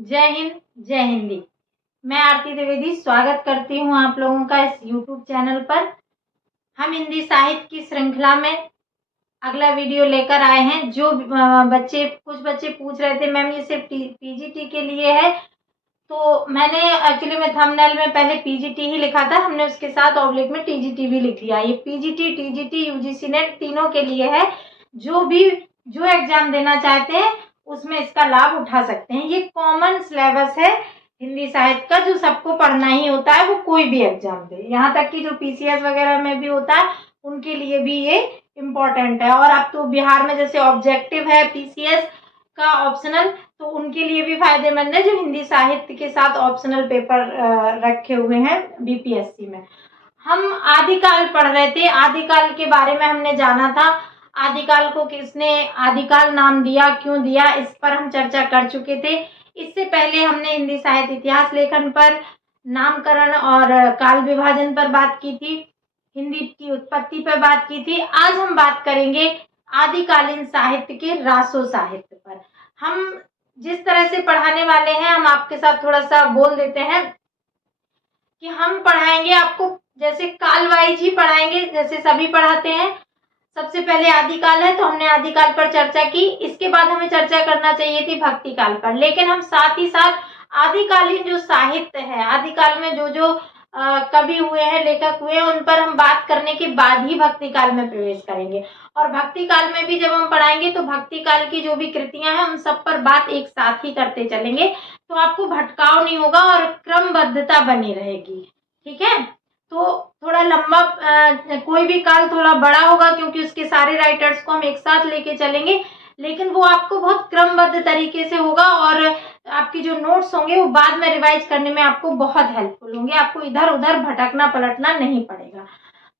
जय हिंद, जय हिंदी। मैं आरती द्विवेदी स्वागत करती हूँ आप लोगों का इस YouTube चैनल पर। हम हिंदी साहित्य की श्रृंखला में अगला वीडियो लेकर आए हैं। जो कुछ बच्चे पूछ रहे थे मैम ये सिर्फ पीजीटी के लिए है, तो मैंने एक्चुअली में थंबनेल में पहले पीजीटी ही लिखा था, हमने उसके साथ ऑब्लिक में टीजीटी भी लिख लिया। ये पीजीटी, टीजीटी, यूजीसी नेट तीनों के लिए है। जो एग्जाम देना चाहते हैं उसमें इसका लाभ उठा सकते हैं। ये कॉमन सिलेबस है हिंदी साहित्य का, जो सबको पढ़ना ही होता है, वो कोई भी एग्जाम दे। यहाँ तक कि जो पीसीएस वगैरह में भी होता है उनके लिए भी ये इम्पोर्टेंट है। और अब तो बिहार में जैसे ऑब्जेक्टिव है पीसीएस का ऑप्शनल, तो उनके लिए भी फायदेमंद है जो हिंदी साहित्य के साथ ऑप्शनल पेपर रखे हुए हैं बीपीएससी में। हम आदिकाल पढ़ रहे थे, आदिकाल के बारे में हमने जाना था। आदिकाल को किसने आदिकाल नाम दिया, क्यों दिया, इस पर हम चर्चा कर चुके थे। इससे पहले हमने हिंदी साहित्य इतिहास लेखन पर, नामकरण और काल विभाजन पर बात की थी, हिंदी की उत्पत्ति पर बात की थी। आज हम बात करेंगे आदिकालीन साहित्य के रासो साहित्य पर। हम जिस तरह से पढ़ाने वाले हैं, हम आपके साथ थोड़ा सा बोल देते हैं कि हम पढ़ाएंगे आपको जैसे काल वाइज ही पढ़ाएंगे, जैसे सभी पढ़ाते हैं। सबसे पहले आदिकाल है तो हमने आदिकाल पर चर्चा की। इसके बाद हमें चर्चा करना चाहिए थी भक्ति काल पर, लेकिन हम साथ ही साथ आदिकालीन जो साहित्य है, आदिकाल में जो जो कवि हुए हैं, लेखक हुए हैं, उन पर हम बात करने के बाद ही भक्ति काल में प्रवेश करेंगे। और भक्ति काल में भी जब हम पढ़ाएंगे तो भक्ति काल की जो भी कृतियां हैं उन सब पर बात एक साथ ही करते चलेंगे, तो आपको भटकाव नहीं होगा और क्रमबद्धता बनी रहेगी। ठीक है, तो थोड़ा लंबा कोई भी काल थोड़ा बड़ा होगा क्योंकि उसके सारे राइटर्स को हम एक साथ लेके चलेंगे, लेकिन वो आपको बहुत क्रमबद्ध तरीके से होगा और आपकी जो नोट्स होंगे वो बाद में रिवाइज करने में आपको बहुत हेल्पफुल होंगे। आपको इधर उधर भटकना पलटना नहीं पड़ेगा।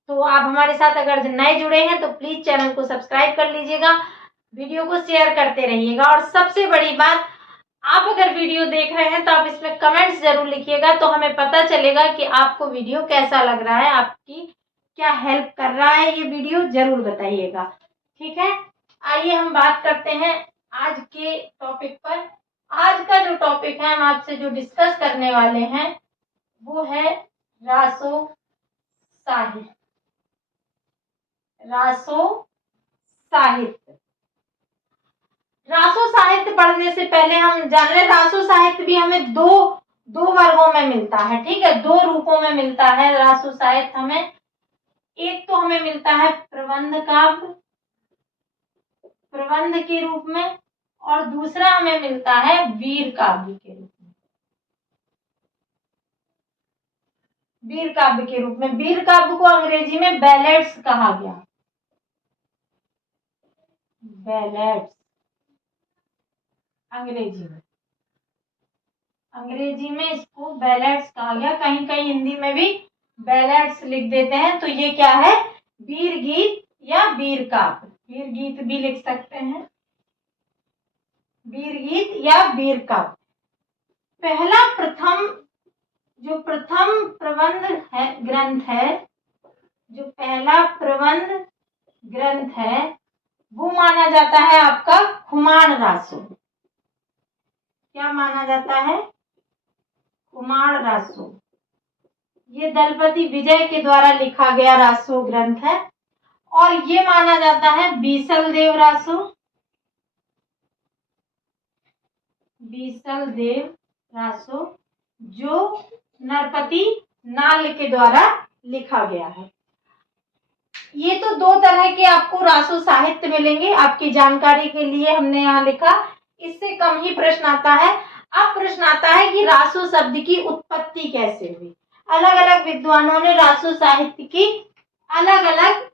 तो आप हमारे साथ अगर नए जुड़े हैं तो प्लीज चैनल को सब्सक्राइब कर लीजिएगा, वीडियो को शेयर करते रहिएगा। और सबसे बड़ी बात, आप अगर वीडियो देख रहे हैं तो आप इसमें कमेंट्स जरूर लिखिएगा, तो हमें पता चलेगा कि आपको वीडियो कैसा लग रहा है, आपकी क्या हेल्प कर रहा है ये वीडियो, जरूर बताइएगा। ठीक है, आइए हम बात करते हैं आज के टॉपिक पर। आज का जो टॉपिक है हम आपसे जो डिस्कस करने वाले हैं वो है रासो साहित्य। रासो साहित्य, रासो साहित्य पढ़ने से पहले हम जान लें, रासो साहित्य भी हमें दो वर्गों में मिलता है। ठीक है, दो रूपों में मिलता है रासो साहित्य हमें। एक तो हमें मिलता है प्रबंध काव्य, प्रबंध के रूप में, और दूसरा हमें मिलता है वीर काव्य के रूप में। वीर काव्य के रूप में, वीर काव्य को अंग्रेजी में बैलेड्स कहा गया, बैलेड्स अंग्रेजी में इसको बैलेड्स कहा गया। कहीं कहीं हिंदी में भी बैलेड्स लिख देते हैं। तो ये क्या है, वीर गीत या वीर काव्य, वीर गीत भी लिख सकते हैं, वीर गीत या वीर काव्य। पहला प्रथम प्रबंध है, ग्रंथ है, जो पहला प्रबंध ग्रंथ है वो माना जाता है आपका खुमान रासो। क्या माना जाता है, खुमान रासो। ये दलपति विजय के द्वारा लिखा गया रासो ग्रंथ है, और ये माना जाता है बीसल देव रासो, बीसल देव रासो, जो नरपति नाल के द्वारा लिखा गया है। ये तो दो तरह के आपको रासो साहित्य मिलेंगे, आपकी जानकारी के लिए हमने यहाँ लिखा। इससे कम ही प्रश्न आता है। अब प्रश्न आता है कि रासो शब्द की उत्पत्ति कैसे हुई। अलग अलग विद्वानों ने रासो साहित्य की अलग अलग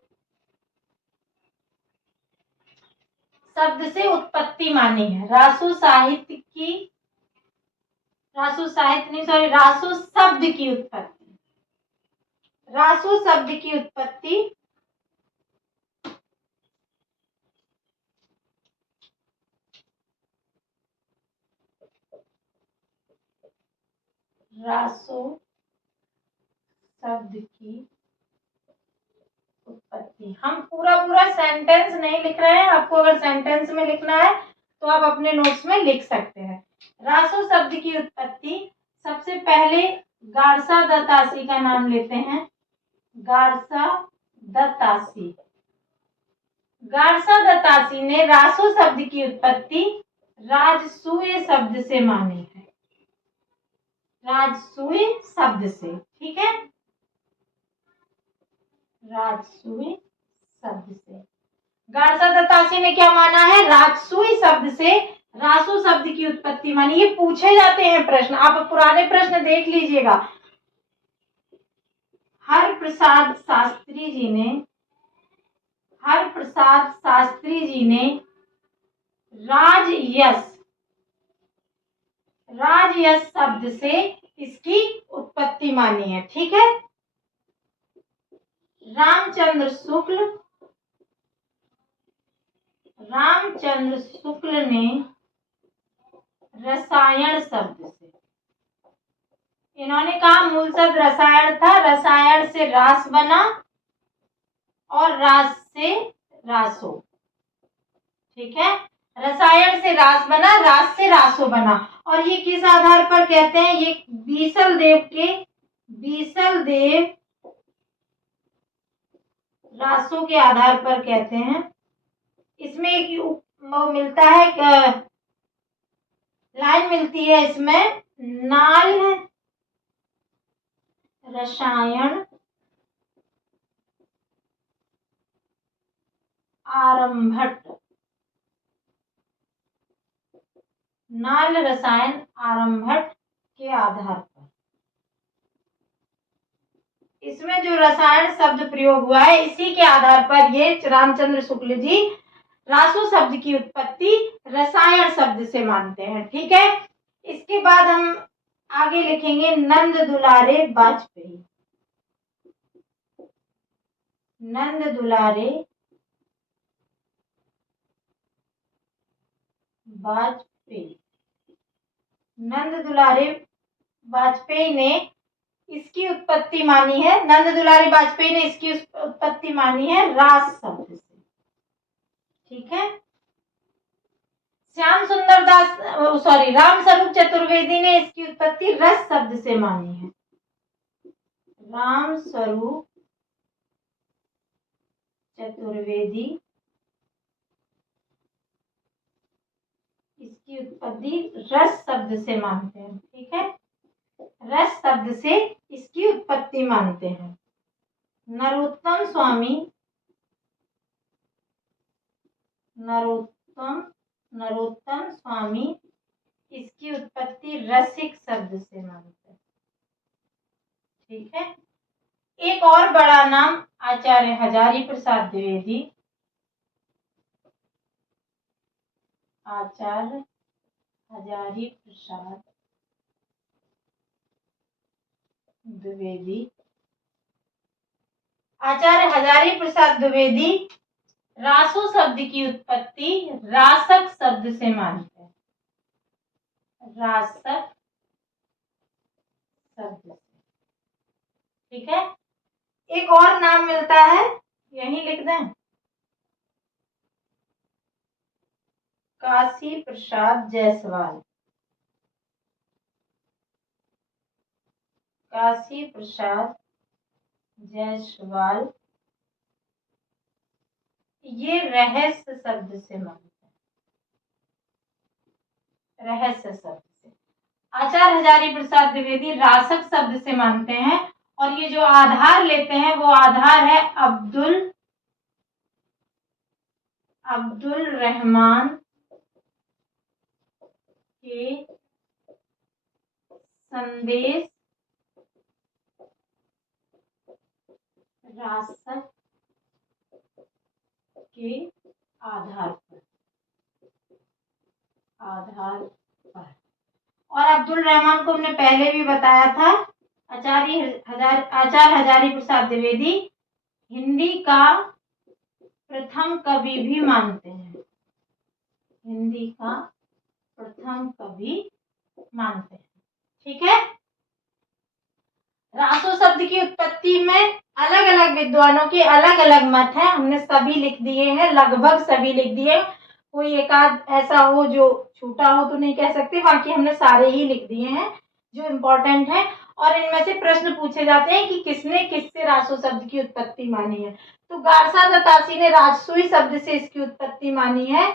शब्द से उत्पत्ति मानी है। रासो शब्द की उत्पत्ति, रासो शब्द की उत्पत्ति रासो शब्द की उत्पत्ति, हम पूरा सेंटेंस नहीं लिख रहे हैं। आपको अगर सेंटेंस में लिखना है तो आप अपने नोट्स में लिख सकते हैं। रासो शब्द की उत्पत्ति, सबसे पहले गारसा दत्तासी का नाम लेते हैं। गारसा दत्तासी, गारसा दत्तासी ने रासो शब्द की उत्पत्ति राजसूय शब्द से मानी है। राजसूय शब्द से, ठीक है, राजसूय शब्द से गारसा दत्तासी ने क्या माना है? राजसूय शब्द से रासो शब्द की उत्पत्ति मानी। ये पूछे जाते हैं प्रश्न, आप पुराने प्रश्न देख लीजिएगा। हरप्रसाद शास्त्री जी ने, हरप्रसाद शास्त्री जी ने राजयश, राजयश शब्द से इसकी उत्पत्ति मानी है, ठीक है। रामचंद्र शुक्ल, रामचंद्र शुक्ल ने रसायन शब्द से, इन्होंने कहा मूल शब्द रसायन था, रसायन से रास बना और रास से रासो, ठीक है। रसायन से रास बना, रास से रासो बना। और ये किस आधार पर कहते हैं? ये बीसल देव के, बीसल देव रासो के आधार पर कहते हैं। इसमें एक वो मिलता है, लाइन मिलती है इसमें, नाल रसायन आरंभट, नाल रसायन आरंभट के आधार पर। इसमें जो रसायन शब्द प्रयोग हुआ है, इसी के आधार पर ये रामचंद्र शुक्ल जी रासो शब्द की उत्पत्ति रसायन शब्द से मानते हैं, ठीक है। इसके बाद हम आगे लिखेंगे नंद दुलारे वाजपेयी, नंद दुलारे वाजपेयी, नंद दुलारे वाजपेयी ने इसकी उत्पत्ति मानी है, नंद दुलारे वाजपेयी ने इसकी उत्पत्ति मानी है रास शब्द से, ठीक है। श्याम सुंदर दास, सॉरी, राम स्वरूप चतुर्वेदी ने इसकी उत्पत्ति रस शब्द से मानी है। राम स्वरूप चतुर्वेदी इसकी उत्पत्ति रस शब्द से मानते हैं, ठीक है, रस शब्द से इसकी उत्पत्ति मानते हैं। नरोत्तम स्वामी, नरोत्तम स्वामी इसकी उत्पत्ति रसिक शब्द से मानते हैं, ठीक है। एक और बड़ा नाम आचार्य हजारी प्रसाद द्विवेदी, आचार्य हजारी प्रसाद द्विवेदी, आचार्य हजारी प्रसाद द्विवेदी रासो शब्द की उत्पत्ति रासक शब्द से मानते हैं, रासक शब्द से, ठीक है। एक और नाम मिलता है, यही लिख दें, काशी प्रसाद जायसवाल, काशी प्रसाद जायसवाल ये रहस्य शब्द से मानते हैं, रहस्य शब्द से। आचार्य हजारी प्रसाद द्विवेदी रासक शब्द से मानते हैं। और ये जो आधार लेते हैं वो आधार है अब्दुल रहमान के संदेश रासक के आधार पर, और अब्दुल रहमान को हमने पहले भी बताया था, आचार्य हजारी प्रसाद द्विवेदी हिंदी का प्रथम कवि भी मानते हैं, हिंदी का प्रथम कवि मानते हैं, ठीक है। रासो शब्द की उत्पत्ति में अलग अलग विद्वानों के अलग अलग मत हैं, हमने सभी लिख दिए हैं, लगभग सभी लिख दिए। कोई एक आध ऐसा हो जो छूटा हो तो नहीं कह सकते, बाकी हमने सारे ही लिख दिए हैं जो इम्पोर्टेंट है। और इनमें से प्रश्न पूछे जाते हैं कि किसने किससे रासो शब्द की उत्पत्ति मानी है। तो गारसा दत्तासी ने राजसूई शब्द से इसकी उत्पत्ति मानी है।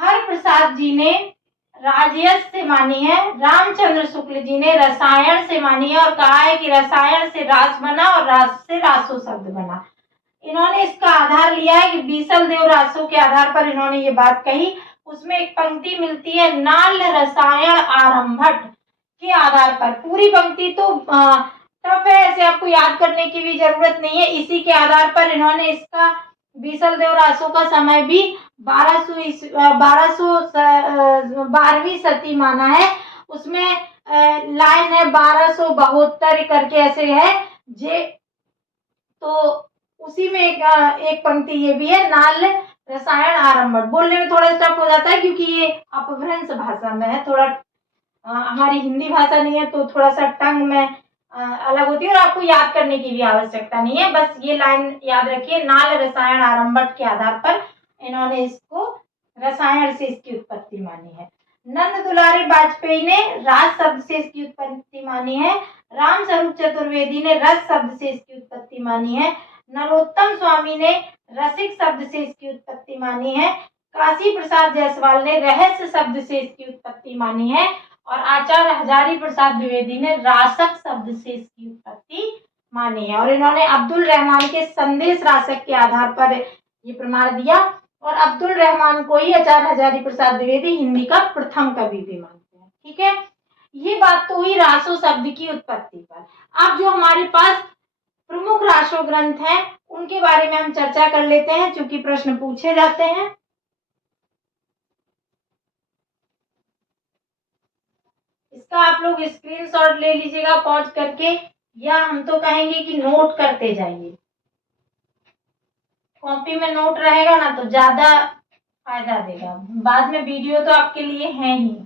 हर प्रसाद जी ने राजयश से मानी है। रामचंद्र शुक्ल जी ने रसायन से मानी है और कहा है कि रसायन से रास बना और रास से रासो शब्द बना। इन्होंने इसका आधार लिया है कि बीसल देव रासो के आधार पर इन्होंने ये बात कही। उसमें एक पंक्ति मिलती है, नाल रसायन आरंभट के आधार पर। पूरी पंक्ति तो टफ है, ऐसे आपको याद करने की भी जरूरत नहीं है। इसी के आधार पर इन्होंने इसका बीसल देव रासो का समय भी 1212वीं सदी माना है। उसमें लाइन है 1272 करके ऐसे है जे, तो उसी में एक पंक्ति ये भी है, नाल रसायन आरंभट। बोलने में थोड़ा टफ हो जाता है क्योंकि ये अपभ्रंश भाषा में है, थोड़ा हमारी हिंदी भाषा नहीं है, तो थोड़ा सा टंग में अलग होती है और आपको याद करने की भी आवश्यकता नहीं है। बस ये लाइन याद रखिए, नाल रसायन आरंभट के आधार पर इन्होंने इसको रसायन से इसकी उत्पत्ति मानी है। नंद दुलारी वाजपेयी ने राज शब्द से इसकी उत्पत्ति मानी है। राम स्वरूप चतुर्वेदी ने रस शब्द से इसकी उत्पत्ति मानी है। नरोत्तम स्वामी ने रसिक शब्द से इसकी उत्पत्ति मानी है। काशी प्रसाद जायसवाल ने रहस्य शब्द से इसकी उत्पत्ति मानी है और आचार्य हजारी प्रसाद द्विवेदी ने रासक शब्द से इसकी उत्पत्ति मानी है। और इन्होंने अब्दुल रहमान के संदेश रासक के आधार पर ये प्रमाण दिया और अब्दुल रहमान को ही आचार्य हजारी प्रसाद द्विवेदी हिंदी का प्रथम कवि भी मानते हैं। ठीक है, ये बात तो हुई रासो शब्द की उत्पत्ति पर। अब जो हमारे पास प्रमुख रासो ग्रंथ हैं उनके बारे में हम चर्चा कर लेते हैं, चूंकि प्रश्न पूछे जाते हैं। इसका आप लोग स्क्रीनशॉट ले लीजिएगा पॉज करके, या हम तो कहेंगे कि नोट करते जाइए। कॉपी में नोट रहेगा ना तो ज्यादा फायदा देगा, बाद में वीडियो तो आपके लिए है ही।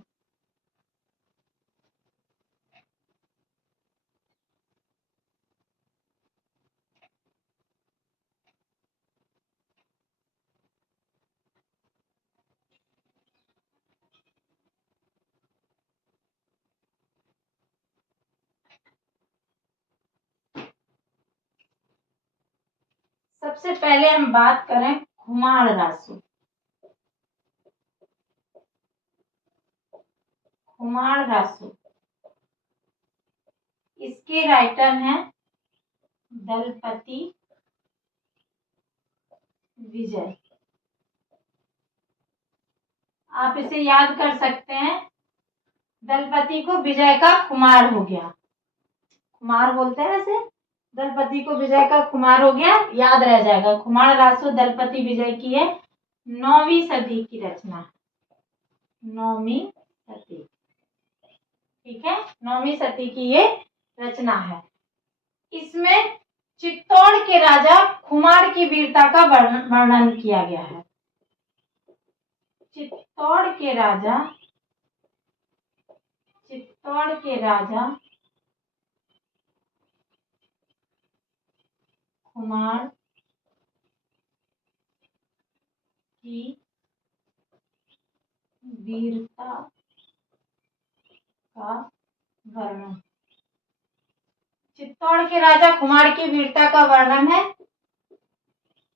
सबसे पहले हम बात करें खुमार रासो। खुमार रासो, इसके राइटर हैं दलपति विजय। आप इसे याद कर सकते हैं, दलपति को विजय का खुमार हो गया, खुमार बोलते हैं ऐसे, दलपति को विजय का खुमार हो गया, याद रह जाएगा। खुमार रासो दलपति विजय की है, 9वीं सदी की रचना, 9वीं सदी। ठीक है, 9वीं सदी की ये रचना है। इसमें चित्तौड़ के राजा खुमार की वीरता का वर्णन किया गया है। चित्तौड़ के राजा खुमार की वीरता का वर्णन, चित्तौड़ के राजा खुमार की वीरता का वर्णन है।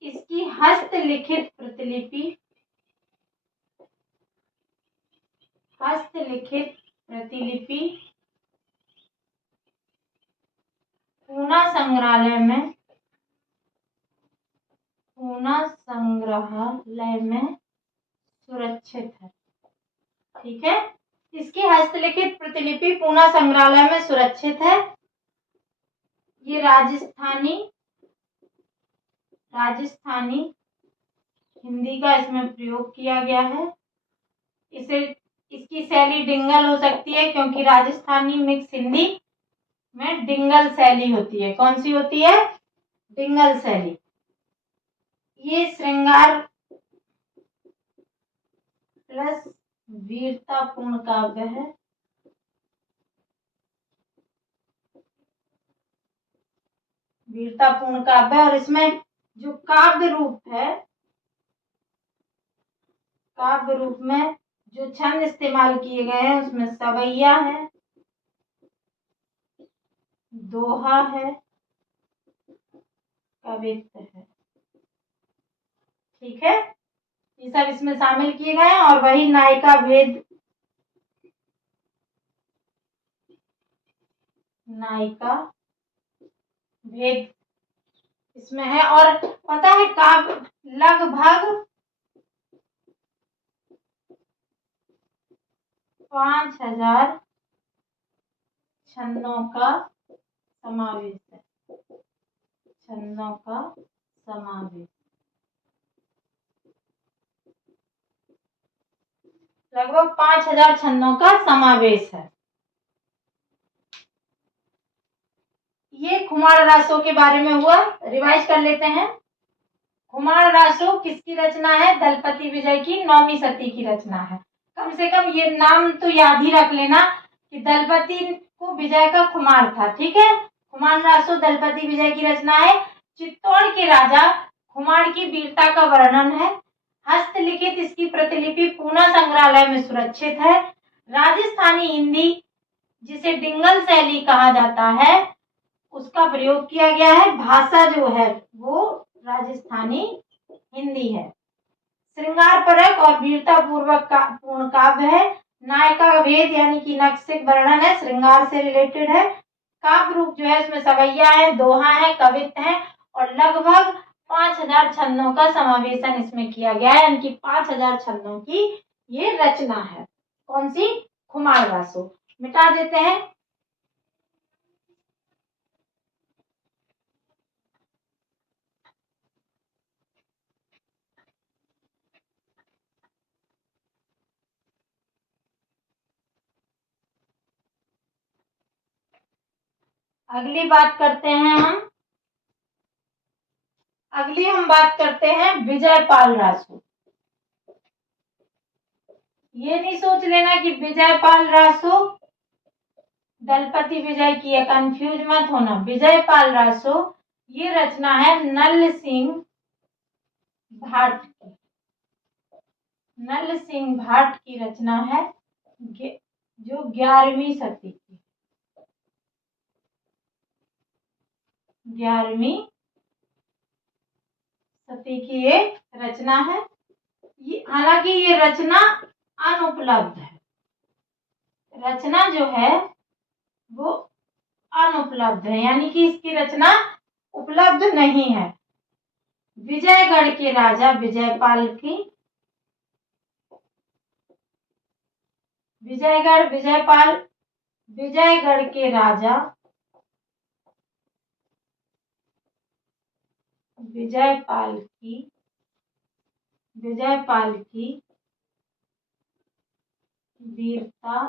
इसकी हस्तलिखित प्रतिलिपि पूना संग्रहालय में सुरक्षित है। ठीक है, इसकी हस्तलिखित प्रतिलिपि पूना संग्रहालय में सुरक्षित है। ये राजस्थानी हिंदी का इसमें प्रयोग किया गया है। इसकी शैली डिंगल हो सकती है क्योंकि राजस्थानी मिक्स हिंदी में डिंगल शैली होती है। कौन सी होती है? डिंगल शैली। ये श्रृंगार प्लस वीरतापूर्ण काव्य है। वीरतापूर्ण काव्य, और इसमें जो काव्य रूप में जो छंद इस्तेमाल किए गए हैं उसमें सवैया है, दोहा है, कवित्त है। ठीक है, ये सब इसमें शामिल किए गए हैं। और वही नायिका भेद, नायिका भेद इसमें है। और पता है काव्य लगभग 5000 छंदों का समावेश है, छंदों का समावेश, लगभग 5000 छंदों का समावेश है। ये खुमार रासो के बारे में हुआ, रिवाइज कर लेते हैं। खुमार रासो किसकी रचना है? दलपति विजय की 9वीं सदी की रचना है। कम से कम ये नाम तो याद ही रख लेना कि दलपति को विजय का खुमार था। ठीक है, खुमार रासो दलपति विजय की रचना है। चित्तौड़ के राजा खुमार की वीरता का वर्णन है। हस्तलिखित इसकी प्रतिलिपि पूना संग्रहालय में सुरक्षित है। राजस्थानी हिंदी जिसे डिंगल शैली कहा जाता है उसका प्रयोग किया गया है। भाषा जो है वो राजस्थानी हिंदी है। श्रृंगार परक और वीरता पूर्वक पूर्ण काव्य है। नायिका भेद यानी कि नक्सिक वर्णन है, श्रृंगार से रिलेटेड है। काव्य रूप जो है उसमें सवैया है, दोहा है, कवित्त है और लगभग 5000 छंदों का समावेशन इसमें किया गया है, यानी कि 5000 छंदों की ये रचना है। कौन सी? खुमार रासो। मिटा देते हैं। अगली बात करते हैं हम बात करते हैं विजयपाल रासो। ये नहीं सोच लेना कि विजयपाल रासो दलपति विजय की है, कंफ्यूज मत होना। विजयपाल रासो ये रचना है नल सिंह भाट की, नल सिंह भाट की रचना है जो 11वीं सदी की, 11वीं सदी की ये रचना है। ये हालांकि ये रचना अनुपलब्ध है, रचना जो है वो अनुपलब्ध है, यानी कि इसकी रचना उपलब्ध नहीं है। विजयगढ़ के राजा विजयपाल की, विजयगढ़ के राजा विजयपाल की वीरता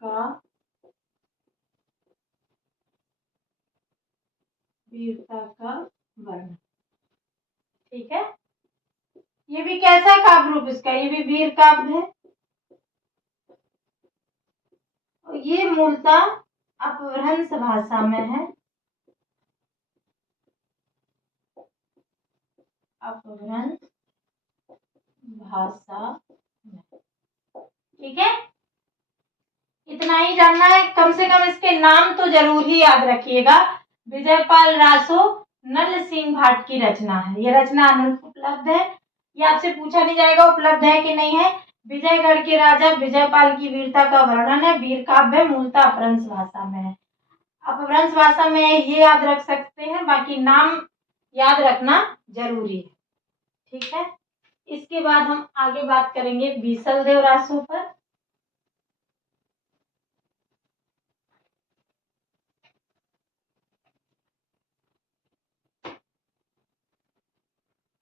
का वर्णन। ठीक है, ये भी कैसा काव्य रूप इसका? ये भी वीर काव्य है। ये मूलतः अपभ्रंश भाषा में है, अपभ्रंश भाषा में। ठीक है, इतना ही जानना है। कम से कम इसके नाम तो जरूर ही याद रखिएगा। विजयपाल रासो नल सिंह भाट की रचना है। ये रचना अनुपलब्ध है, ये आपसे पूछा नहीं जाएगा उपलब्ध है कि नहीं है। विजयगढ़ के राजा विजयपाल की वीरता का वर्णन है, वीर काव्य, मूलतः अपभ्रंश भाषा में है। अपभ्रंश भाषा में ये याद रख सकते हैं, बाकी नाम याद रखना जरूरी है। ठीक है, इसके बाद हम आगे बात करेंगे बीसल देव रासो पर।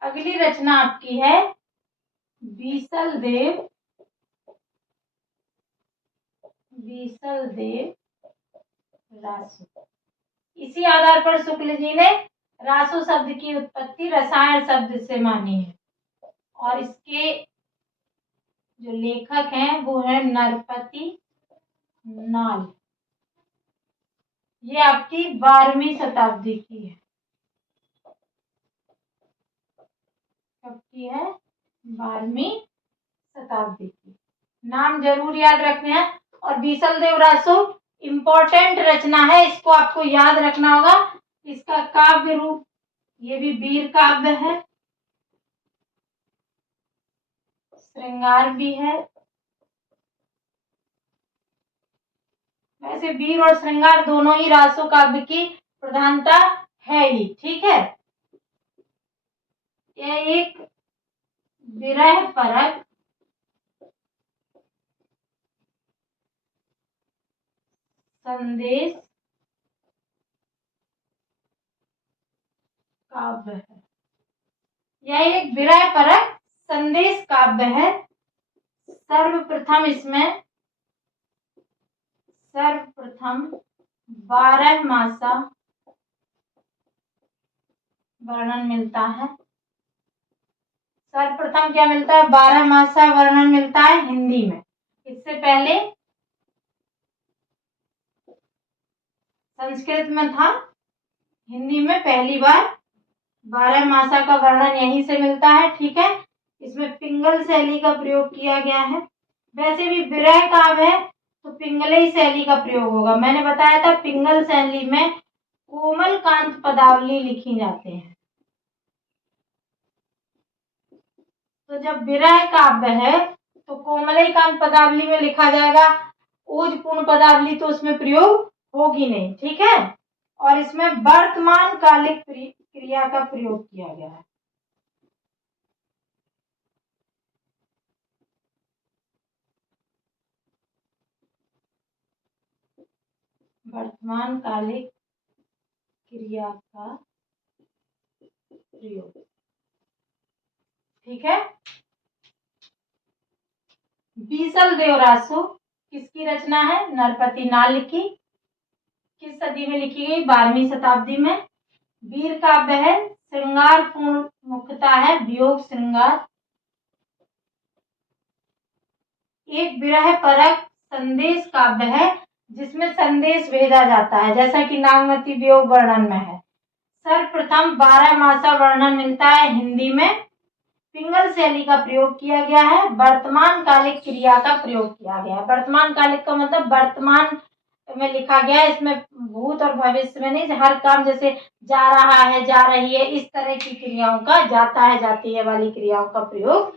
अगली रचना आपकी है बीसल देव रासो। इसी आधार पर शुक्ल जी ने रासो शब्द की उत्पत्ति रसायन शब्द से मानी है और इसके जो लेखक हैं वो है नरपति नाल। ये आपकी 12वीं शताब्दी की है। कब की है? 12वीं शताब्दी की। नाम जरूर याद रखने हैं। और बीसल देव रासो इम्पोर्टेंट रचना है, इसको आपको याद रखना होगा। इसका काव्य रूप, ये भी वीर काव्य है, श्रृंगार भी है। वैसे वीर और श्रृंगार दोनों ही रासो काव्य की प्रधानता है ही, ठीक है। यह एक विरह परक संदेश काव्य है। यह एक विरह परक संदेश काव्य है। सर्वप्रथम 12 मासा वर्णन मिलता है। सर्वप्रथम क्या मिलता है? 12 मासा वर्णन मिलता है हिंदी में। इससे पहले संस्कृत में था, हिंदी में पहली बार 12 मासा का वर्णन यहीं से मिलता है, ठीक है। इसमें पिंगल शैली का प्रयोग किया गया है। वैसे भी विरह काव्य है तो पिंगली शैली का प्रयोग होगा। मैंने बताया था पिंगल शैली में कोमल कांत पदावली लिखी जाते हैं। तो जब विरह काव्य है तो कोमल कांत पदावली में लिखा जाएगा, ओजपूर्ण पदावली तो उसमें प्रयोग होगी नहीं, ठीक है। और इसमें वर्तमान कालिक क्रिया का प्रयोग किया गया है। वर्तमान कालिक क्रिया का प्रयोग, ठीक है। बीसल देव रासो किसकी रचना है? नरपति नाल की। किस सदी में लिखी गई? 12वीं शताब्दी में। वीर काव्य है, श्रृंगार पूर्ण मुख्यता है, वियोग श्रृंगार। एक विरह परक संदेश काव्य है जिसमें संदेश भेजा जाता है, जैसा कि नागमती वियोग वर्णन में है। सर्वप्रथम 12 मासा वर्णन मिलता है हिंदी में। पिंगल शैली का प्रयोग किया गया है। वर्तमान कालिक क्रिया का प्रयोग किया गया है। वर्तमान कालिक का मतलब वर्तमान में लिखा गया है, इसमें भूत और भविष्य में नहीं। हर काम जैसे जा रहा है, जा रही है, इस तरह की क्रियाओं का, जाता है, जाती है वाली क्रियाओं का प्रयोग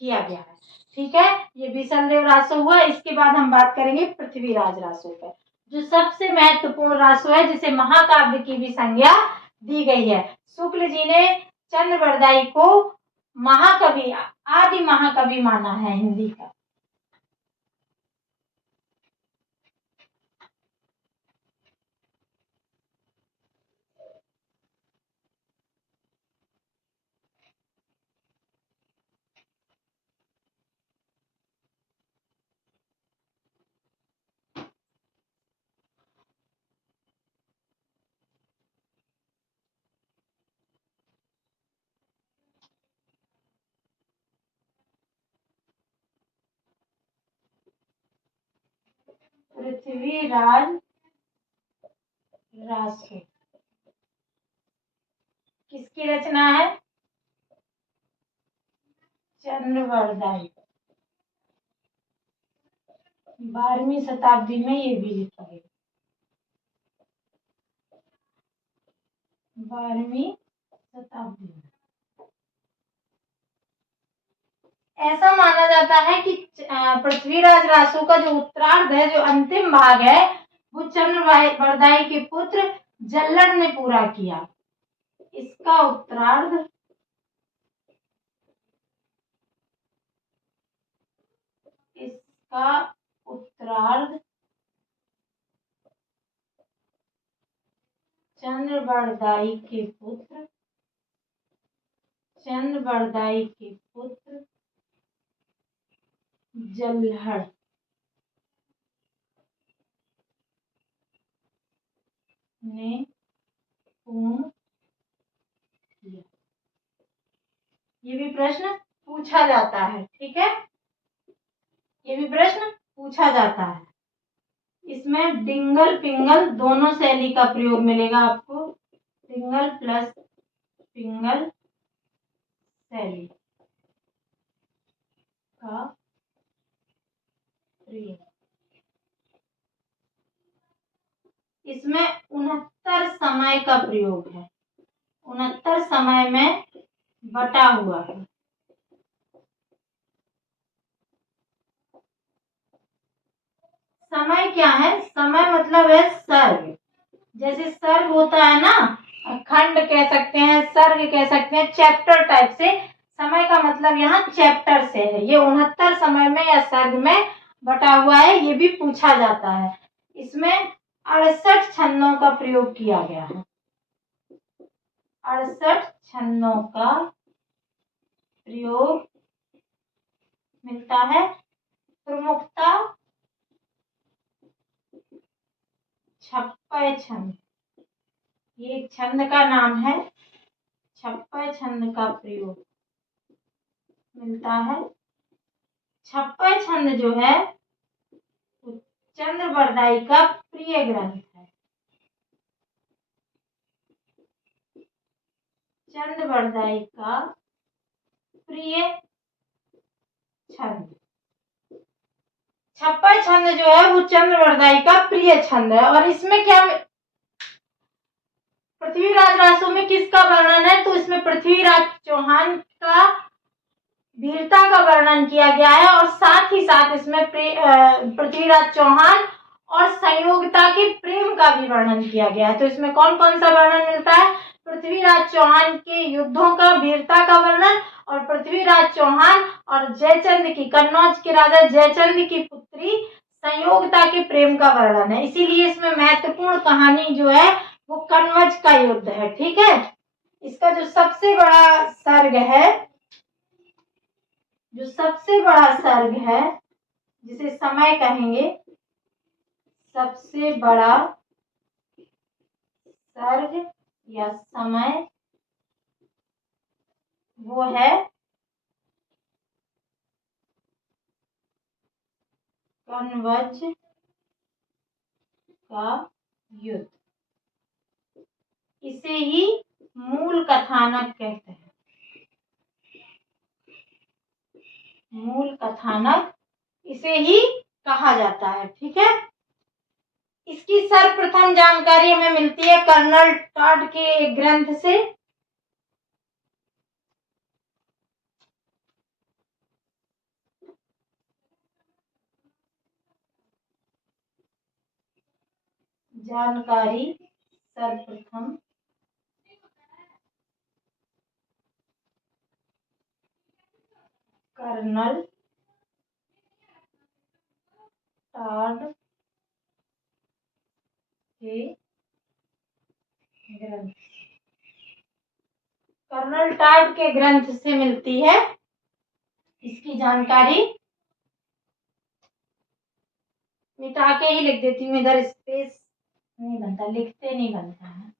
किया गया है, ठीक है। ये बीसल देव रासो हुआ। इसके बाद हम बात करेंगे पृथ्वीराज रासो पर, जो सबसे महत्वपूर्ण रासो है, जिसे महाकाव्य की भी संज्ञा दी गई है। शुक्ल जी ने चंद्रवरदाई को महाकवि, आदि महाकवि माना है हिंदी का। पृथ्वीराज रासो किसकी रचना है? चंद्रवरदाई। 12वीं शताब्दी में ये भी लिखा गया। 12वीं शताब्दी में ऐसा माना जाता है कि पृथ्वीराज रासो का जो उत्तरार्ध है, जो अंतिम भाग है, वो चंद्रवरदाई के पुत्र जल्लड़ ने पूरा किया। इसका उत्तरार्ध चंद्रवरदाई के पुत्र जल्लड़ ने पूर्ण किया। ये भी प्रश्न पूछा जाता है, ठीक है। ये भी प्रश्न पूछा जाता है। इसमें डिंगल पिंगल दोनों शैली का प्रयोग मिलेगा आपको। डिंगल प्लस पिंगल शैली। का प्रयोग। इसमें 69 समय का प्रयोग है, 69 समय में बटा हुआ है। समय क्या है? समय मतलब है सर्ग। जैसे सर्ग होता है ना, खंड कह सकते हैं, सर्ग कह सकते हैं, चैप्टर टाइप से समय का मतलब यहाँ चैप्टर से है। ये 69 समय में या सर्ग में बटा हुआ है, ये भी पूछा जाता है। इसमें 68 छंदों का प्रयोग किया गया है। 68 छंदों का प्रयोग मिलता है। प्रमुखता छप्पय छंद, ये एक छंद का नाम है। छप्पय छंद का प्रयोग मिलता है। छप्पय छंद जो है चंद्रबरदाई का प्रिय ग्रंथ है। चंद्रबरदाई का प्रिय छंद। छप्पय छंद जो है वो चंद्रबरदाई का प्रिय छंद है। और इसमें क्या, पृथ्वीराज रासो में किसका वर्णन है? तो इसमें पृथ्वीराज चौहान का वीरता का वर्णन किया गया है, और साथ ही साथ इसमें पृथ्वीराज चौहान और संयोगिता के प्रेम का भी वर्णन किया गया है। तो इसमें कौन कौन सा वर्णन मिलता है? पृथ्वीराज चौहान के युद्धों का, वीरता का वर्णन, और पृथ्वीराज चौहान और जयचंद की, कन्नौज के राजा जयचंद की पुत्री संयोगिता के प्रेम का वर्णन है। इसीलिए इसमें महत्वपूर्ण कहानी जो है वो कन्नौज का युद्ध है। ठीक है। इसका जो सबसे बड़ा सर्ग है, जो सबसे बड़ा सर्ग है, जिसे समय कहेंगे, सबसे बड़ा सर्ग या समय, वो है कन्नौज का युद्ध। इसे ही मूल कथानक कहते हैं। मूल कथानक इसे ही कहा जाता है। ठीक है। इसकी सर्वप्रथम जानकारी हमें मिलती है कर्नल टॉड के एक ग्रंथ से। जानकारी सर्वप्रथम कर्नल टॉड के ग्रंथ, कर्नल टॉड के ग्रंथ से मिलती है। इसकी जानकारी मिटा के ही लिख देती हूँ, इधर स्पेस नहीं बनता, लिखते नहीं बनता है।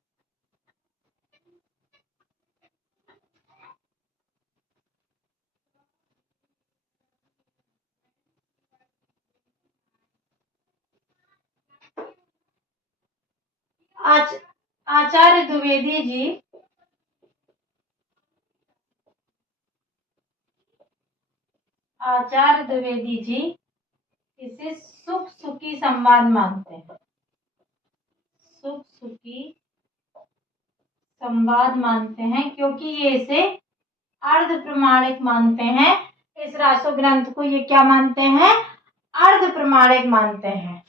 आचार्य द्विवेदी जी आचार्य द्विवेदी जी इसे सुख सुखी संवाद मानते हैं। सुख सुखी संवाद मानते हैं क्योंकि ये इसे अर्ध प्रमाणिक मानते हैं। इस रासो ग्रंथ को ये क्या मानते हैं? अर्ध प्रमाणिक मानते हैं।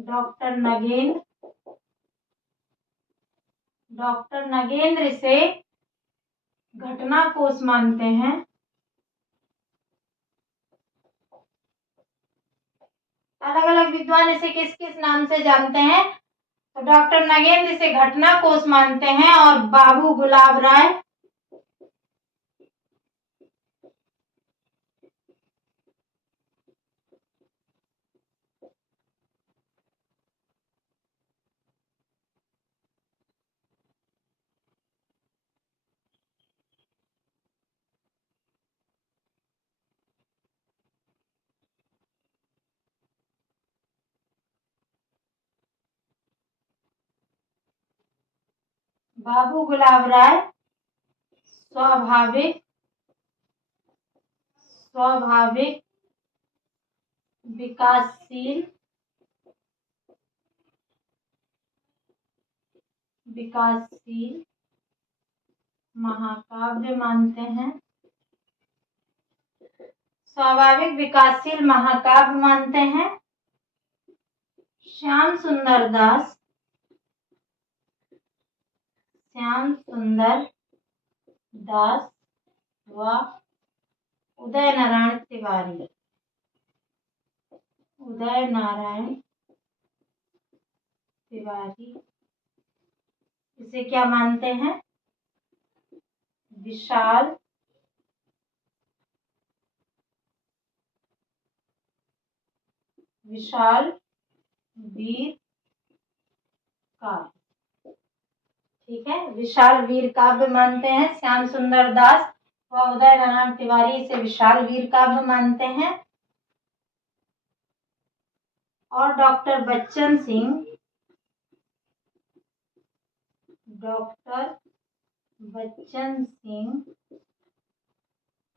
डॉक्टर नगेंद्र इसे घटना कोश मानते हैं। अलग अलग विद्वान इसे किस किस नाम से जानते हैं? तो डॉक्टर नगेंद्र इसे घटना कोश मानते हैं, और बाबू गुलाब राय स्वाभाविक स्वाभाविक विकासशील महाकाव्य मानते हैं। स्वाभाविक विकासशील महाकाव्य मानते हैं। श्याम सुंदर दास व उदय नारायण तिवारी इसे क्या मानते हैं? विशाल वीर काव्य। ठीक है, विशाल वीर काव्य मानते हैं। श्याम सुंदर दास व उदय नारायण तिवारी इसे विशाल वीर काव्य मानते हैं। और डॉक्टर बच्चन सिंह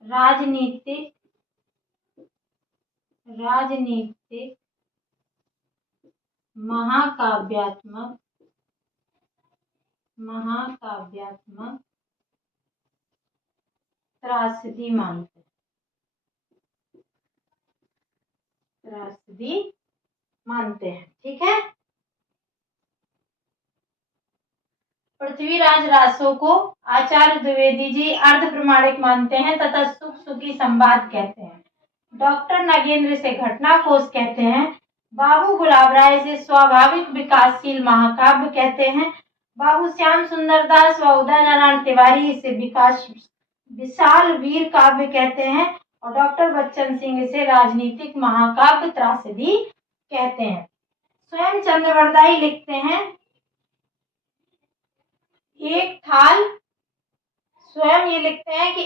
राजनीतिक महाकाव्यात्मक त्रासदी मानते हैं। ठीक है, पृथ्वीराज रासो को आचार्य द्विवेदी जी अर्ध प्रमाणिक मानते हैं तथा सुख सुखी संवाद कहते हैं। डॉक्टर नागेंद्र से घटना कोश कहते हैं। बाबू गुलाब राय से स्वाभाविक विकासशील महाकाव्य कहते हैं। बाबू श्याम सुंदर दास व उदय नारायण तिवारी इसे विशाल वीर काव्य कहते हैं। और डॉक्टर बच्चन सिंह इसे राजनीतिक महाकाव्य त्रासदी कहते हैं। स्वयं चंद्रवरदाई लिखते हैं, एक थाल, स्वयं ये लिखते हैं कि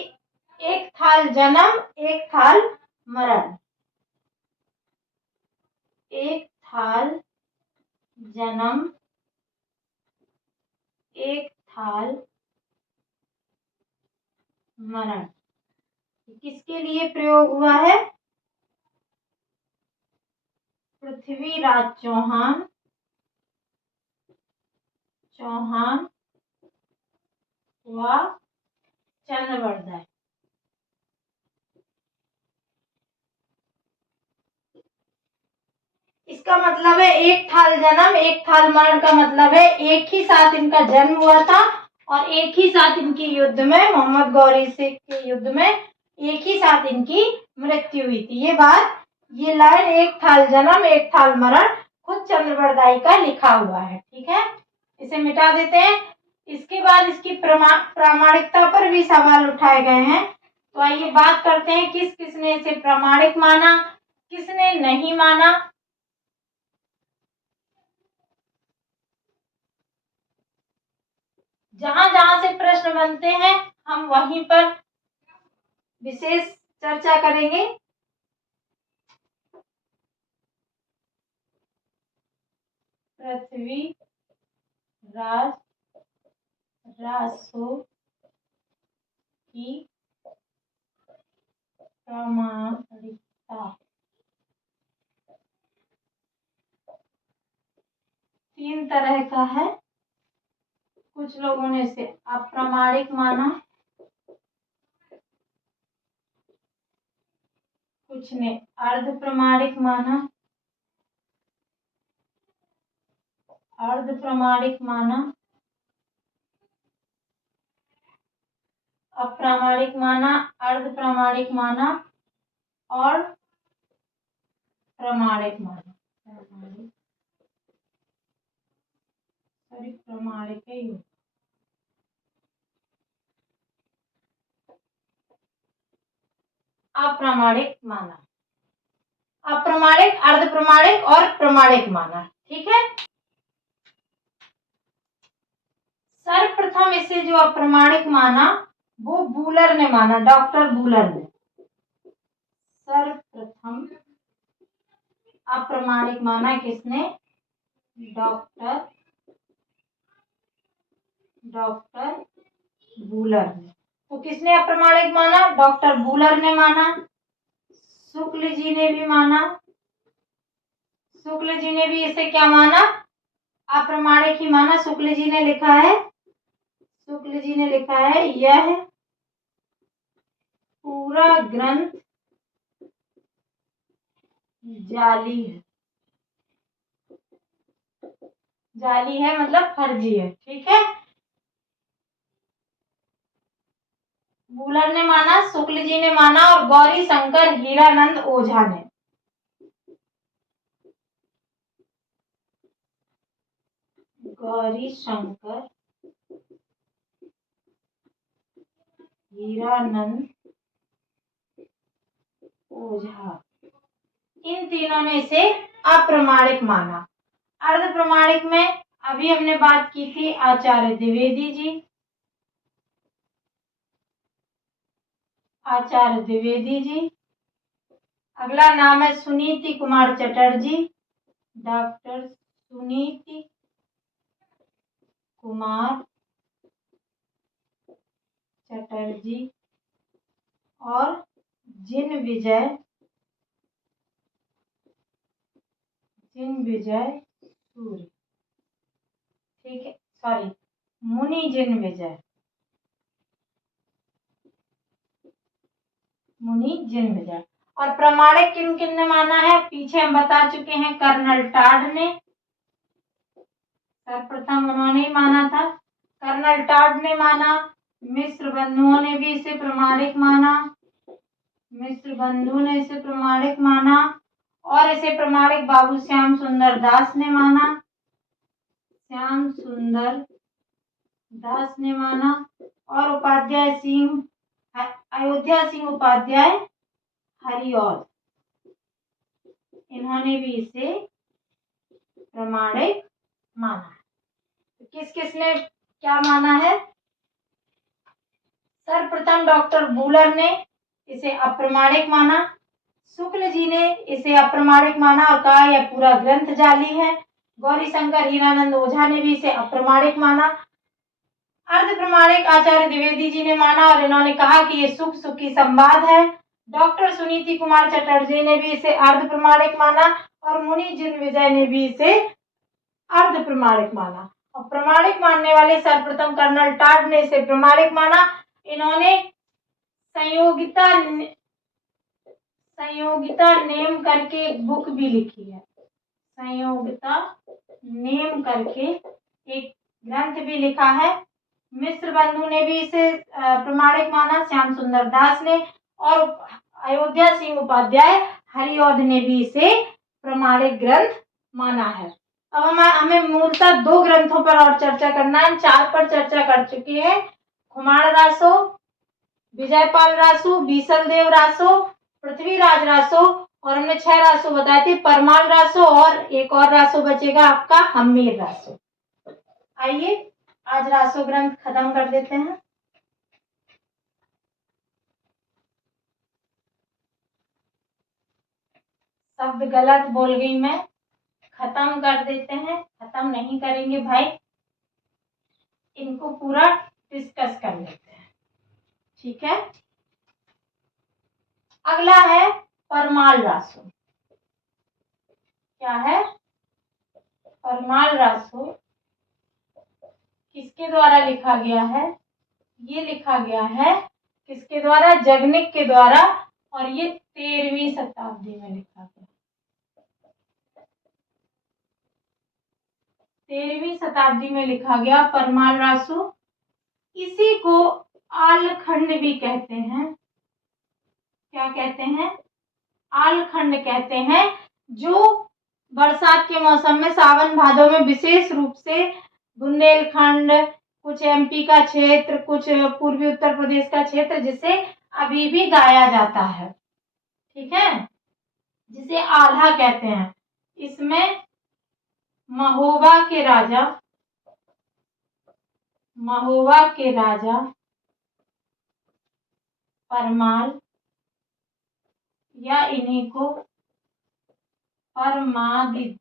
एक थाल जन्म एक थाल मरण। एक थाल जन्म एक थाल मरण किसके लिए प्रयोग हुआ है? पृथ्वीराज चौहान व चंद्रवरदाई। इसका मतलब है एक थाल जन्म एक थाल मरण का मतलब है एक ही साथ इनका जन्म हुआ था और एक ही साथ इनकी युद्ध में, मोहम्मद गौरी से के युद्ध में एक ही साथ इनकी मृत्यु हुई थी। ये लाइन एक थाल जन्म एक थाल मरण खुद चंद्रवरदाई का लिखा हुआ है। ठीक है, इसे मिटा देते हैं। इसके बाद इसकी प्रामाणिकता पर भी सवाल उठाए गए हैं। तो आइए बात करते हैं किस किसने इसे प्रामाणिक माना, किसने नहीं माना। जहां जहां से प्रश्न बनते हैं हम वहीं पर विशेष चर्चा करेंगे। पृथ्वीराज रासो की प्रामाणिकता 3 तरह का है। कुछ लोगों ने इसे अप्रामाणिक माना, कुछ ने अर्ध प्रमाणिक माना, अप्रामाणिक माना, अर्ध प्रमाणिक माना और प्रमाणिक माना। प्रमाणिक अप्रामाणिक माना, अप्रामाणिक, अर्ध प्रमाणिक और प्रमाणिक माना। ठीक है, सर्वप्रथम इसे जो अप्रामाणिक माना वो बूलर ने माना, डॉक्टर बूलर ने। सर्वप्रथम अप्रामाणिक माना किसने? डॉक्टर बूलर ने। तो किसने अप्रामाणिक माना? डॉक्टर बूलर ने माना। शुक्ल जी ने भी माना, शुक्ल जी ने भी इसे क्या माना, अप्रमाणिक ही माना। शुक्ल जी ने लिखा है, शुक्ल जी ने लिखा है यह पूरा ग्रंथ जाली है, जाली है मतलब फर्जी है। ठीक है, बूलर ने माना, शुक्ल जी ने माना और गौरी शंकर हीरानंद ओझा ने। गौरी शंकर हीरानंद ओझा, इन तीनों ने इसे अप्रमाणिक माना। अर्ध प्रमाणिक में अभी हमने बात की थी आचार्य द्विवेदी जी, आचार्य द्विवेदी जी। अगला नाम है सुनीति कुमार चटर्जी, डॉक्टर सुनीति कुमार चटर्जी और जिन विजय सूर्य। ठीक है, सॉरी, मुनि जिन विजय, मुनि जिन विजय। और प्रमाणिक किन किन ने माना है, पीछे हम बता चुके हैं। कर्नल टाड ने सर्वप्रथम उन्होंने ही माना था, कर्नल टाड ने माना। मिश्र बंधुओं ने भी इसे प्रमाणिक माना, मिश्र बंधु ने इसे प्रमाणिक माना। और इसे प्रमाणिक बाबू श्याम सुंदर दास ने माना, श्याम सुंदर दास ने माना। और उपाध्याय सिंह, अयोध्या सिंह उपाध्याय हरिऔध, इन्होंने भी इसे प्रमाणिक माना। किस किसने क्या माना है, सर्वप्रथम डॉक्टर बूलर ने इसे अप्रमाणिक माना, शुक्ल जी ने इसे अप्रमाणिक माना और कहा यह पूरा ग्रंथ जाली है। गौरी शंकर हीरानंद ओझा ने भी इसे अप्रमाणिक माना। अर्ध प्रमाणिक आचार्य द्विवेदी जी ने माना और इन्होंने कहा कि ये सुख सुखी संवाद है। डॉक्टर सुनीति कुमार चटर्जी ने भी इसे अर्ध प्रमाणिक माना और मुनि जिन विजय ने भी इसे अर्ध प्रमाणिक माना। और प्रमाणिक मानने वाले सर्वप्रथम कर्नल टाड ने इसे प्रमाणिक माना। इन्होंने संयोगिता नेम करके एक बुक भी लिखी है, संयोगिता नेम करके एक ग्रंथ भी लिखा है। मिश्र बंधु ने भी इसे प्रमाणिक माना, श्याम सुंदर दास ने, और अयोध्या सिंह उपाध्याय हरिऔध ने भी इसे प्रमाणिक ग्रंथ माना है। अब हमें मूलतः 2 ग्रंथों पर और चर्चा करना है। 4 पर चर्चा कर चुके हैं, खुमाण रासो, विजयपाल रासो, बीसल देव रासो, पृथ्वीराज रासो, और हमने 6 रासो बताए थे, परमाल रासो, और एक और रासो बचेगा आपका हम्मीर रासो। आइए आज रासो ग्रंथ खत्म कर देते हैं। शब्द गलत बोल गई मैं, खत्म कर देते हैं। खत्म नहीं करेंगे भाई, इनको पूरा डिस्कस कर लेते हैं। ठीक है, अगला है परमाल रासो। क्या है, परमाल रासो किसके द्वारा लिखा गया है, ये लिखा गया है किसके द्वारा, जगनिक के द्वारा, और ये 13वीं शताब्दी में लिखा गया, 13वीं शताब्दी में लिखा गया परमाल रासो। इसी को आलखंड भी कहते हैं। क्या कहते हैं, आलखंड कहते हैं, जो बरसात के मौसम में सावन भादों में विशेष रूप से बुंदेलखंड, कुछ एमपी का क्षेत्र, कुछ पूर्वी उत्तर प्रदेश का क्षेत्र, जिसे अभी भी गाया जाता है। ठीक है, जिसे आल्हा कहते हैं। इसमें महोबा के राजा परमाल, या इन्हीं को परमादिदेव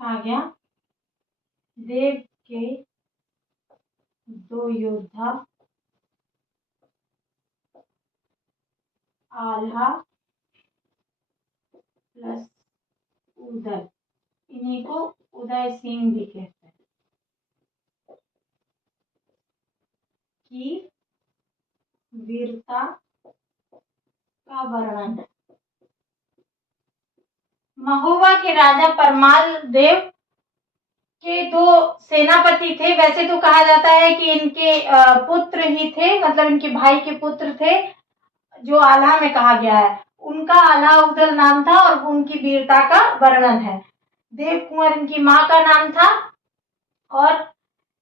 कहा गया। देव के 2 योद्धा आल्हा प्लस उदल, इन्हीं को उदय सिंह भी कहते हैं, की वीरता का वर्णन है। महोबा के राजा परमाल देव के दो सेनापति थे। वैसे तो कहा जाता है कि इनके पुत्र ही थे, मतलब इनके भाई के पुत्र थे, जो आल्हा में कहा गया है। उनका आल्हा उदल नाम था और उनकी वीरता का वर्णन है। देव कुंवर इनकी माँ का नाम था और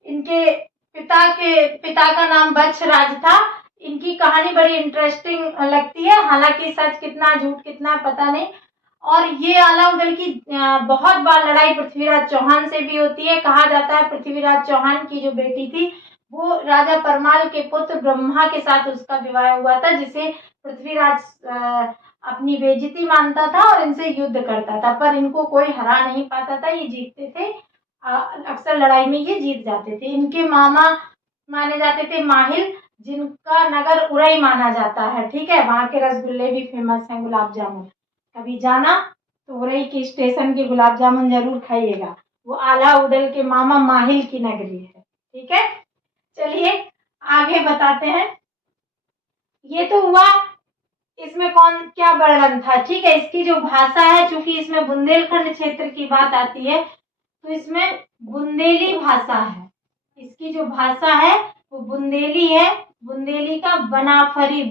इनके पिता का नाम वत्सराज था। इनकी कहानी बड़ी इंटरेस्टिंग लगती है, हालांकि सच कितना झूठ कितना पता नहीं। और ये आल्हा उदल की बहुत बार लड़ाई पृथ्वीराज चौहान से भी होती है। कहा जाता है पृथ्वीराज चौहान की जो बेटी थी वो राजा परमाल के पुत्र ब्रह्मा के साथ उसका विवाह हुआ था, जिसे पृथ्वीराज अपनी बेइज्जती मानता था और इनसे युद्ध करता था, पर इनको कोई हरा नहीं पाता था, ये जीतते थे। अक्सर लड़ाई में ये जीत जाते थे। इनके मामा माने जाते थे माहिल, जिनका नगर उरई माना जाता है। ठीक है, वहां के रसगुल्ले भी फेमस हैं, गुलाब जामुन। कभी जाना तो उरई के स्टेशन के गुलाब जामुन जरूर खाइएगा, वो आल्हा उदल के मामा माहिल की नगरी है। ठीक है, चलिए आगे बताते हैं। ये तो हुआ इसमें कौन क्या वर्णन था। ठीक है, इसकी जो भाषा है, चूंकि इसमें बुंदेलखंड क्षेत्र की बात आती है तो इसमें बुंदेली भाषा है। इसकी जो भाषा है वो बुंदेली है, बुंदेली का बनाफरी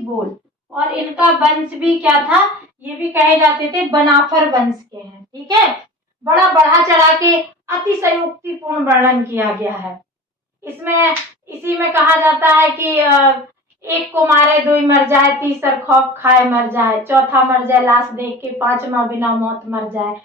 बोल। और इनका वंश भी क्या था, ये भी कहे जाते थे बनाफर वंश के हैं। ठीक है, बड़ा बढ़ा चढ़ा के अतिशयोक्तिपूर्ण वर्णन किया गया है इसमें। इसी में कहा जाता है कि एक को मारे दो मर जाए, तीसर खौफ खाए मर जाए, चौथा मर जाए लाश देख के, पांचवा बिना मौत मर जाए।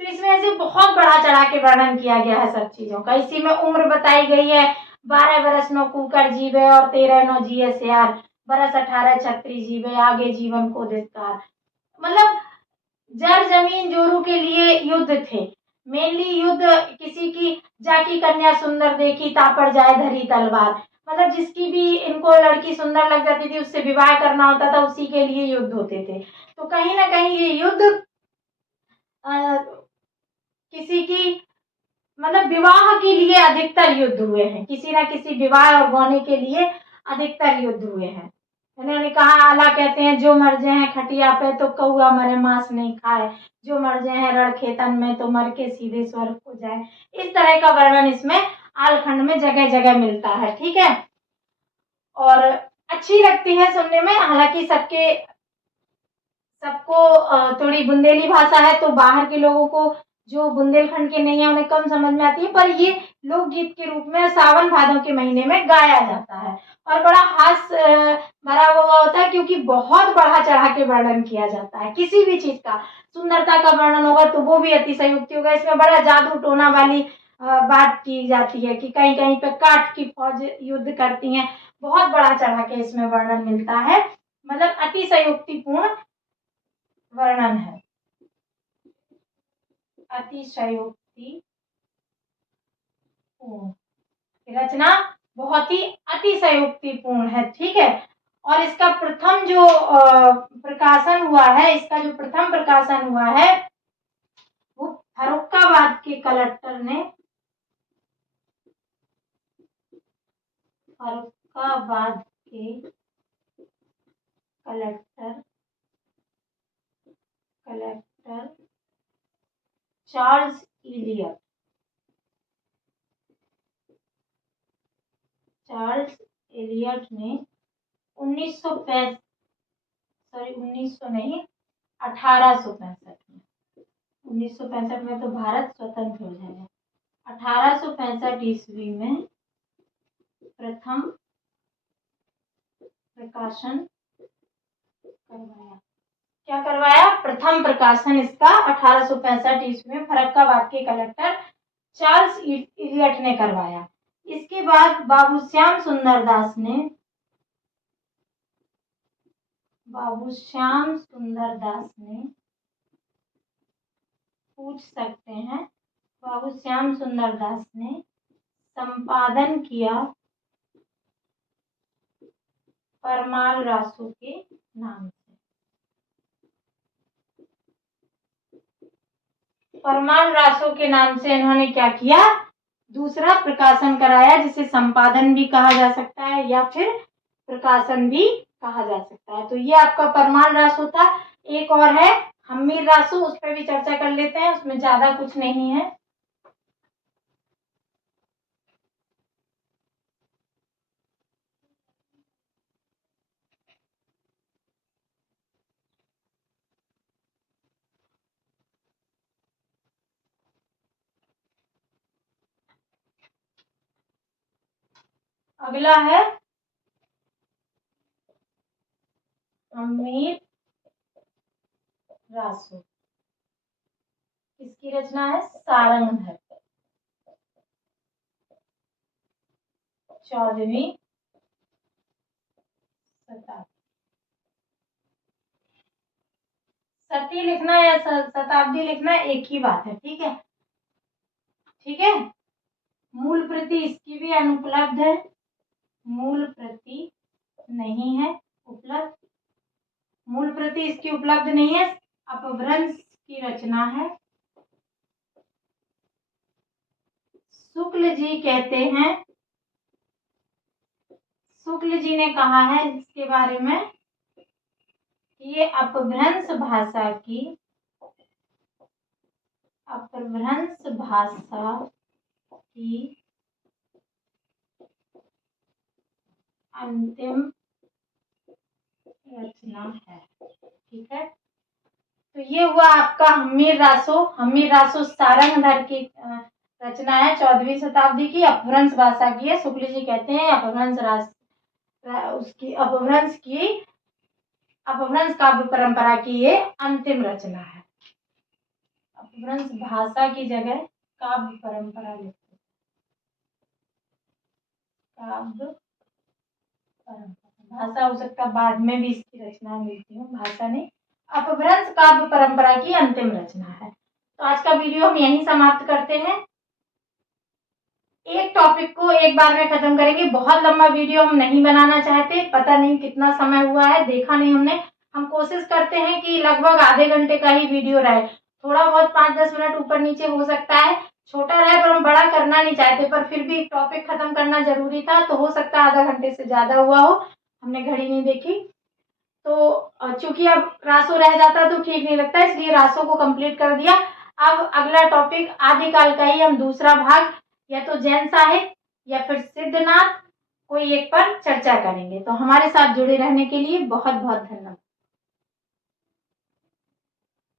तो इसमें ऐसे बहुत बढ़ा चढ़ा के वर्णन किया गया है सब चीजों का। इसी में उम्र बताई गई है, 12 बरस नो कुकर जीवे और 13 नो जिये सियार, बरस 18 छत्री जीवे आगे जीवन को धिक्कार। मतलब जर जमीन जोरू के लिए युद्ध थे, मेनली युद्ध किसी की जाकी कन्या सुंदर देखी तापड़ जाए धरी तलवार, मतलब जिसकी भी इनको लड़की सुंदर लग जाती थी उससे विवाह करना होता था, उसी के लिए युद्ध होते थे। तो कहीं ना कहीं ये युद्ध किसी की मतलब विवाह के लिए अधिकतर युद्ध हुए हैं, किसी ना किसी विवाह और गौने के लिए अधिकतर युद्ध हुए हैं। उन्होंने कहा, आला कहते हैं जो मर जाए हैं खटिया पे तो कौआ मरे मांस नहीं खाए, जो मर जाए हैं रण खेतन में तो मर के सीधे स्वर्ग को जाए। इस तरह का वर्णन इसमें आलखंड में जगह जगह मिलता है। ठीक है, और अच्छी लगती है सुनने में। हालांकि सबको थोड़ी बुंदेली भाषा है तो बाहर के लोगों को जो बुंदेलखंड के नहीं है उन्हें कम समझ में आती है, पर ये लोकगीत के रूप में सावन भादों के महीने में गाया जाता है और बड़ा हास्य भरा हुआ होता है, क्योंकि बहुत बढ़ा चढ़ा के वर्णन किया जाता है। किसी भी चीज का सुंदरता का वर्णन होगा तो वो भी अतिशयोक्ति होगा। इसमें बड़ा जादू टोना वाली बात की जाती है कि कहीं कहीं पे काठ की फौज युद्ध करती है। बहुत बड़ा चढ़ा के इसमें वर्णन मिलता है, मतलब अतिशयोक्तिपूर्ण वर्णन है, अतिशयोक्ति रचना बहुत ही अतिशयोक्तिपूर्ण है। ठीक है, और इसका प्रथम जो प्रकाशन हुआ है, इसका जो प्रथम प्रकाशन हुआ है वो फर्रुखाबाद के कलेक्टर ने, फर्रुखाबाद के कलेक्टर चार्ल्स इलियट ने 1865 में, 1965 में तो भारत स्वतंत्र हो जाएगा। 1865 ईस्वी में प्रथम प्रकाशन करवाया। क्या करवाया? प्रथम प्रकाशन इसका 1865 ईस्वी में फर्रुखाबाद के कलेक्टर चार्ल्स इलियट ने करवाया। इसके बाद बाबू श्याम सुंदर दास ने पूछ सकते हैं, बाबू श्याम सुंदर दास ने संपादन किया परमाल रासो के नाम से। परमाल रासो के नाम से इन्होंने क्या किया, दूसरा प्रकाशन कराया, जिसे संपादन भी कहा जा सकता है या फिर प्रकाशन भी कहा जा सकता है। तो ये आपका परमाल रासो था। एक और है हम्मीर रासो, उस पर भी चर्चा कर लेते हैं, उसमें ज्यादा कुछ नहीं है। अगला है हम्मीर रासो, इसकी रचना है सारंगधर, 14वीं शताब्दी। शती लिखना या शताब्दी लिखना एक ही बात है, ठीक है, ठीक है। मूल प्रति इसकी भी अनुपलब्ध है, मूल प्रति नहीं है उपलब्ध, मूल प्रति इसकी उपलब्ध नहीं है, अपभ्रंश की रचना है। शुक्ल जी कहते हैं, शुक्ल जी ने कहा है इसके बारे में कि ये अपभ्रंश भाषा की, अपभ्रंश भाषा की अंतिम रचना है, ठीक है। तो ये हुआ आपका हम्मीर रासो। हम्मीर रासो सारंगधर की रचना है, 14वीं शताब्दी की, अपभ्रंश भाषा की है। शुक्ल जी कहते हैं उसकी अपभ्रंश काव्य परंपरा की ये अंतिम रचना है। अपभ्रंश भाषा की जगह काव्य परंपरा लिखते, काव्य परंपरा, भाषा हो सकता बाद में भी इसकी रचना मिलती हो, भाषा नहीं, अपभ्रंश काव्य परंपरा की अंतिम रचना है। तो आज का वीडियो हम यहीं समाप्त करते हैं। एक टॉपिक को एक बार में खत्म करेंगे, बहुत लंबा वीडियो हम नहीं बनाना चाहते, पता नहीं कितना समय हुआ है, देखा नहीं हमने। हम कोशिश करते हैं कि लगभग आधे घंटे का ही वीडियो रहे, थोड़ा बहुत 5-10 मिनट ऊपर नीचे हो सकता है, छोटा रहे, पर हम बड़ा करना नहीं चाहते, पर फिर भी टॉपिक खत्म करना जरूरी था, तो हो सकता है आधा घंटे से ज्यादा हुआ हो, हमने घड़ी नहीं देखी। तो चूंकि अब रासो रह जाता तो ठीक नहीं लगता, इसलिए रासो को कंप्लीट कर दिया। अब अगला टॉपिक आदिकाल का ही हम दूसरा भाग, या तो जैन साहित्य या फिर सिद्धनाथ, कोई एक पर चर्चा करेंगे। तो हमारे साथ जुड़े रहने के लिए बहुत बहुत धन्यवाद।